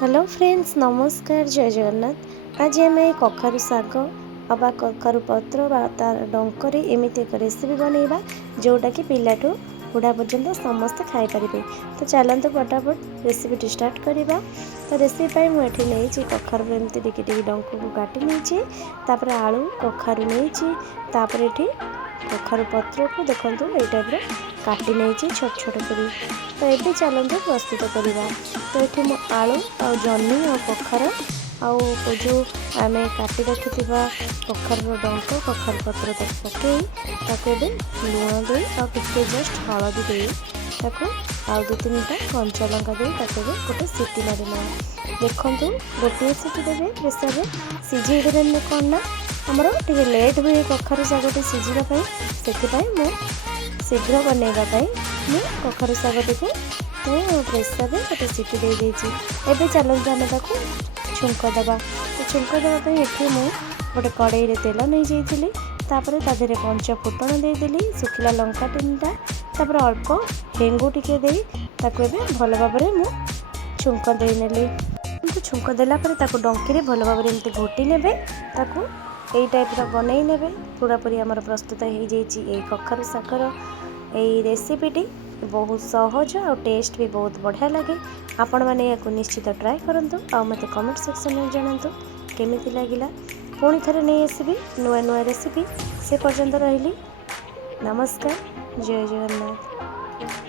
Hello friends, नमस्कार, जय जगन्नाथ। आज आम कखारु शाग बा कखारु पत्र बा तार डंकरे एमती एक रेसिपी बनैबा जोटा कि पिलाठू बुढ़ा पर्यंत समस्त खाई पारे। तो चलते फटाफट रेसिपी स्टार्ट करवा। तो रेसिपी मुझे नहीं कखारु एमती टिके डंक को काटी नहीं आलू कखारु नहीं कखारु पत्र को देखो ये टाइप काटी नहीं छोट छोट कर। तो ये चलते प्रस्तुत करवा। तो ये आलू आ जन्नी आ कखार जो आम काटी रखि कखार डंक कखारु पत्र पकई लुण दे टे जस्ट हलदी दे आउ दु तीन टा कंचा लंका दे गोटे सीटी मारिना। देखु गोटे सीटी देवे प्रेसर सीझे कौन ना आमर टे लेट हुए कखारु शागटी सीझापी से शीघ्र बनवाई मुझे कखारु शागटी को प्रेसर में गोटे सीटी दे देती। एबे चलते आम छुंक दबा। तो छुंक देवाई ये गोटे कड़ाई रे तेल नहीं जाइली तापर तादेह पंच फुटण देदेली सुखिला लंका 3टा तापर अल्प हेंगू टिके दे भल भाव में छुंक देनेली। छुंक देला डंकी भल भाव में घोटी ने यही टाइप बनई ने पूरापूरी आमर प्रस्तुत हो जाए कखारु शागर यही रेसिपीटी बहुत सहज और टेस्ट भी बहुत बढ़िया लगे। आपण मैंने या निश्चित ट्राए करूँ आ मत कमेंट सेक्शन में जनातु केमिति लगिला। पुणी थे नहीं आसबि नुआ नुआ रेसिपी। से पर्यंत रही नमस्कार, जय जगन्नाथ।